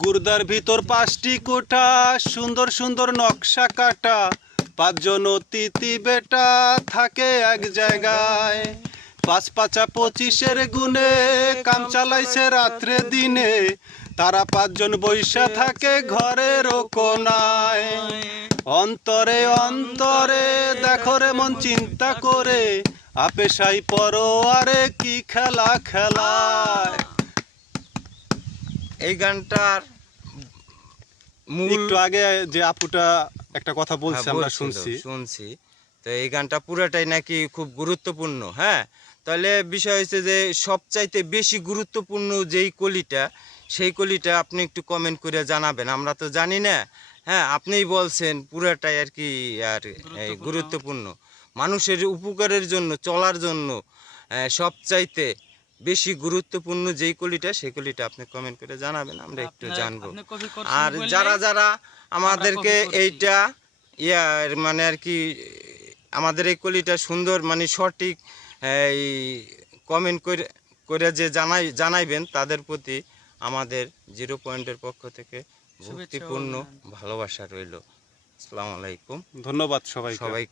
গুর্দার ভিতর 5টি কোঠা, সুন্দর সুন্দর নকশা কাটা। 5 জন অতিথি বেটা থাকে এক জায়গায়। 5 5 25-এর গুণে কাম চালাইছে রাত্রে দিনে। তারা 5 জন বৈশা থাকে ঘরের কোনায়। অন্তরে অন্তরে দেখো রে মন চিন্তা করে, আপে সাই পরোয়ারে কি খেলা খেলায়। এই গানটার মূল একটু আগে যে আপুটা একটা কথা বলছে আমরা বলছিল, শুনছি। তো এই গানটা পুরাটাই নাকি খুব গুরুত্বপূর্ণ। হ্যাঁ, তাহলে বিষয় হচ্ছে যে সবচাইতে বেশি গুরুত্বপূর্ণ যেই কলিটা, সেই কলিটা আপনি একটু কমেন্ট করে জানাবেন, আমরা তো জানি না। হ্যাঁ, আপনিই বলছেন পুরাটাই আর কি আর এই গুরুত্বপূর্ণ মানুষের উপকারের জন্য, চলার জন্য সবচাইতে বেশি গুরুত্বপূর্ণ যেই কলিটা, সেই কলিটা আপনি কমেন্ট করে জানাবেন, আমরা একটু জানবো। আর যারা যারা আমাদেরকে এইটা ইয়ার মানে আর কি আমাদের এই কলিটা সুন্দর মানে সঠিক এই কমেন্ট করে করে যে জানাইবেন, তাদের প্রতি আমাদের 0 পয়েন্টের পক্ষ থেকে ভক্তিপূর্ণ ভালোবাসা রইল। আসসালামু আলাইকুম, ধন্যবাদ সবাইকে। সবাইকে।